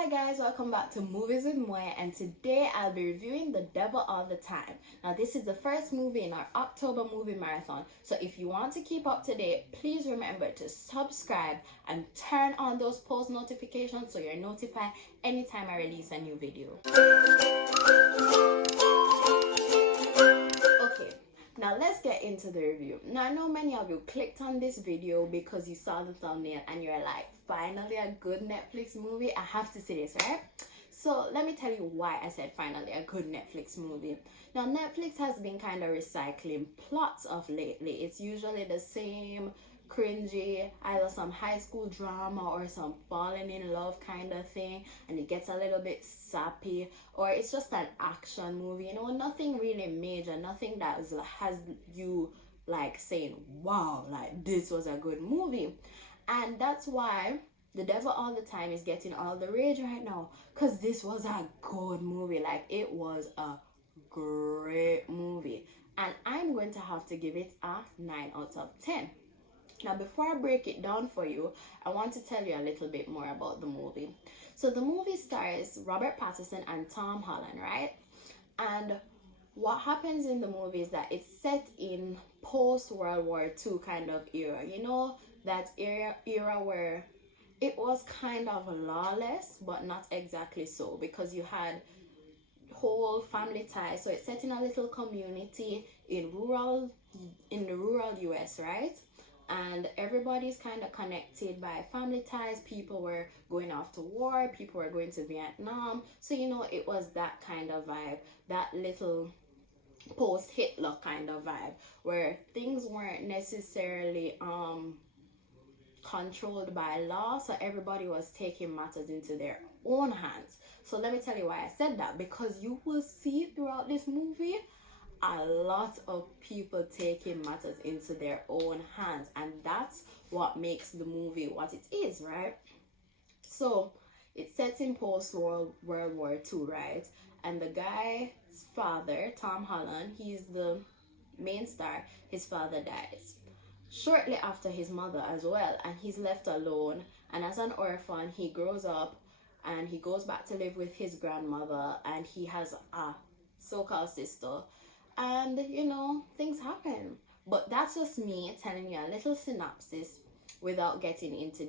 Hi guys, welcome back to Movies with Moya, and today I'll be reviewing The Devil All the Time. Now this is the first movie in our October movie marathon, so if you want to keep up to date, please remember to subscribe and turn on those post notifications so you're notified anytime I release a new video. Okay, now let's get into the review. Now I know many of you clicked on this video because you saw the thumbnail and you're like, finally a good Netflix movie. I have to say this, right? So let me tell you why I said finally a good Netflix movie. Now Netflix has been kind of recycling plots of lately. It's usually the same cringy, either some high school drama or some falling in love kind of thing, and it gets a little bit sappy, or it's just an action movie, you know, nothing really major, nothing that has you like saying, wow, like this was a good movie. And that's why The Devil All the Time is getting all the rage right now, because this was a good movie. Like, it was a great movie, and I'm going to have to give it a 9 out of 10. Now, before I break it down for you, I want to tell you a little bit more about the movie. So the movie stars Robert Pattinson and Tom Holland, right? And what happens in the movie is that it's set in post-World War II kind of era. You know, that era where it was kind of lawless, but not exactly so, because you had whole family ties. So it's set in a little community in the rural US, right? And everybody's kind of connected by family ties. People were going off to war, people were going to Vietnam. So, you know, it was that kind of vibe, that little post-Hitler kind of vibe, where things weren't necessarily controlled by law, so everybody was taking matters into their own hands. So let me tell you why I said that, because you will see throughout this movie a lot of people taking matters into their own hands, and that's what makes the movie what it is, right? So it's set in post-World War II, right? And the guy's father, Tom Holland, he's the main star. His father dies shortly after his mother as well, and he's left alone, and as an orphan he grows up and he goes back to live with his grandmother, and he has a so-called sister, and you know, things happen. But that's just me telling you a little synopsis without getting into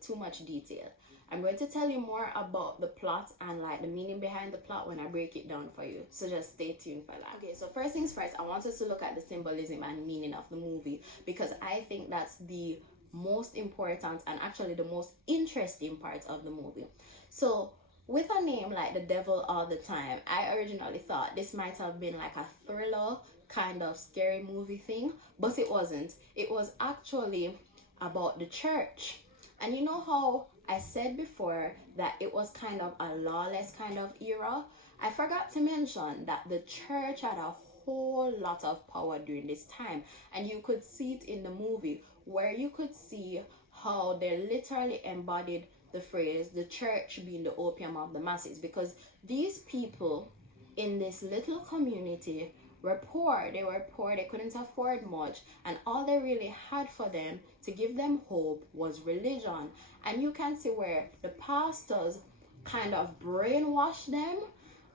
too much detail. I'm going to tell you more about the plot and like the meaning behind the plot when I break it down for you, so just stay tuned for that. Okay, so first things first, I want us to look at the symbolism and meaning of the movie, because I think that's the most important and actually the most interesting part of the movie. So with a name like The Devil All the Time, I originally thought this might have been like a thriller kind of scary movie thing, but it wasn't. It was actually about the church. And you know how I said before that it was kind of a lawless kind of era? I forgot to mention that the church had a whole lot of power during this time, and you could see it in the movie, where you could see how they literally embodied the phrase, the church being the opium of the masses, because these people in this little community were poor. They were poor, they couldn't afford much, and all they really had for them to give them hope was religion. And you can see where the pastors kind of brainwashed them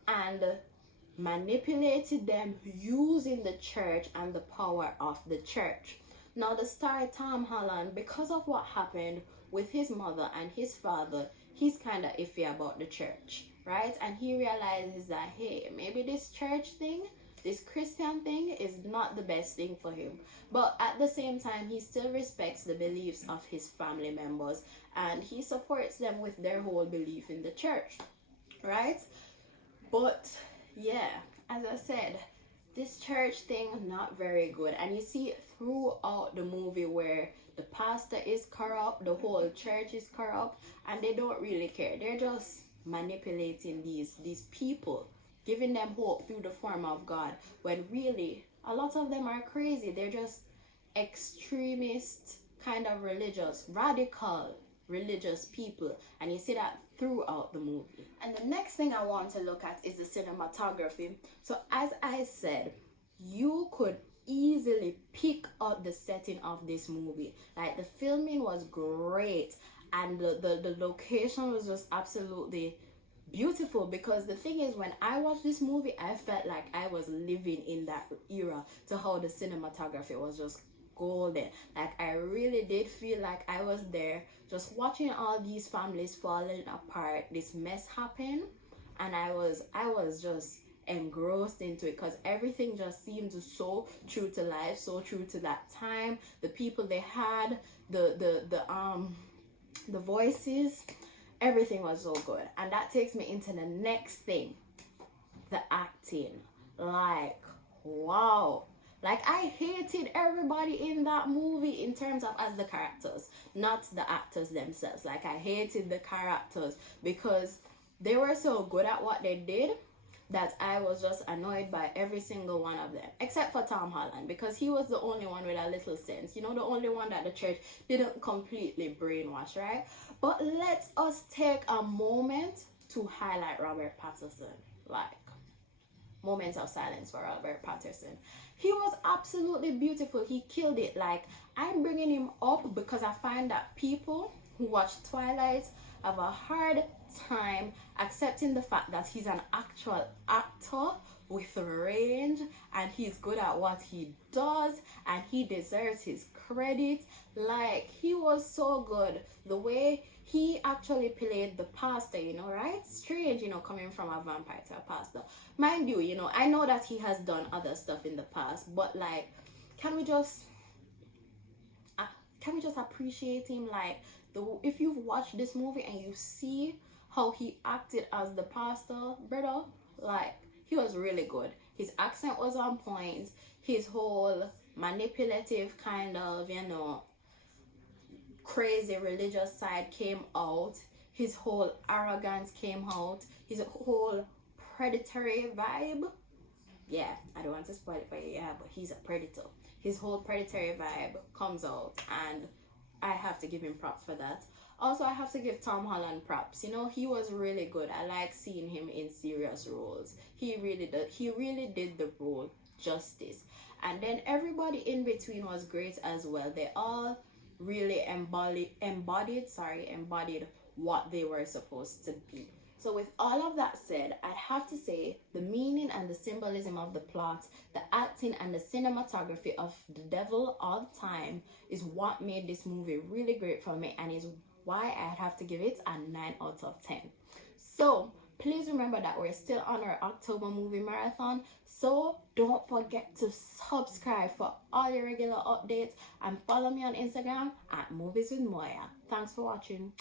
and manipulated them using the church and the power of the church. Now the star Tom Holland, because of what happened with his mother and his father, he's kind of iffy about the church, right? And he realizes that, hey, maybe this church thing, this Christian thing is not the best thing for him. But at the same time, he still respects the beliefs of his family members, and he supports them with their whole belief in the church, right? But yeah, as I said, this church thing, not very good. And you see it throughout the movie where the pastor is corrupt, the whole church is corrupt, and they don't really care. They're just manipulating these people, giving them hope through the form of God, when really a lot of them are crazy. They're just extremist kind of religious, radical religious people, and you see that throughout the movie. And the next thing I want to look at is the cinematography. So as I said, you could easily pick up the setting of this movie. Like, the filming was great. and the location was just absolutely beautiful. Because the thing is, when I watched this movie, I felt like I was living in that era, to how the cinematography was just golden. Like, I really did feel like I was there, just watching all these families falling apart, this mess happen, and I was just engrossed into it, because everything just seemed so true to life, so true to that time. The people they had, the voices, everything was so good. And that takes me into the next thing, the acting. Like, wow. Like, I hated everybody in that movie in terms of as the characters, not the actors themselves. Like, I hated the characters because they were so good at what they did that I was just annoyed by every single one of them, except for Tom Holland, because he was the only one with a little sense, you know, the only one that the church didn't completely brainwash, right? But let's us take a moment to highlight Robert Pattinson. Like, moments of silence for Robert Pattinson. He was absolutely beautiful. He killed it. Like, I'm bringing him up because I find that people who watch Twilight have a hard time accepting the fact that he's an actual actor with range, and he's good at what he does, and he deserves his credit. Like, he was so good. The way he actually played the pastor, you know, right? Strange, you know, coming from a vampire to a pastor. Mind you, you know, I know that he has done other stuff in the past, but like, can we just appreciate him? Like, if you've watched this movie and you see how he acted as the pastor, brother, like, he was really good. His accent was on point. His whole manipulative kind of, you know, crazy religious side came out. His whole arrogance came out. His whole predatory vibe. Yeah, I don't want to spoil it for you, yeah, but he's a predator. His whole predatory vibe comes out, and I have to give him props for that. Also, I have to give Tom Holland props. You know, he was really good. I like seeing him in serious roles. He really did the role justice. And then everybody in between was great as well. They all really embodied what they were supposed to be. So with all of that said, I have to say the meaning and the symbolism of the plot, the acting and the cinematography of The Devil All the Time is what made this movie really great for me, and is why I'd have to give it a 9 out of 10. So please remember that we're still on our October movie marathon, so don't forget to subscribe for all your regular updates, and follow me on Instagram at Movies with Moya. Thanks for watching.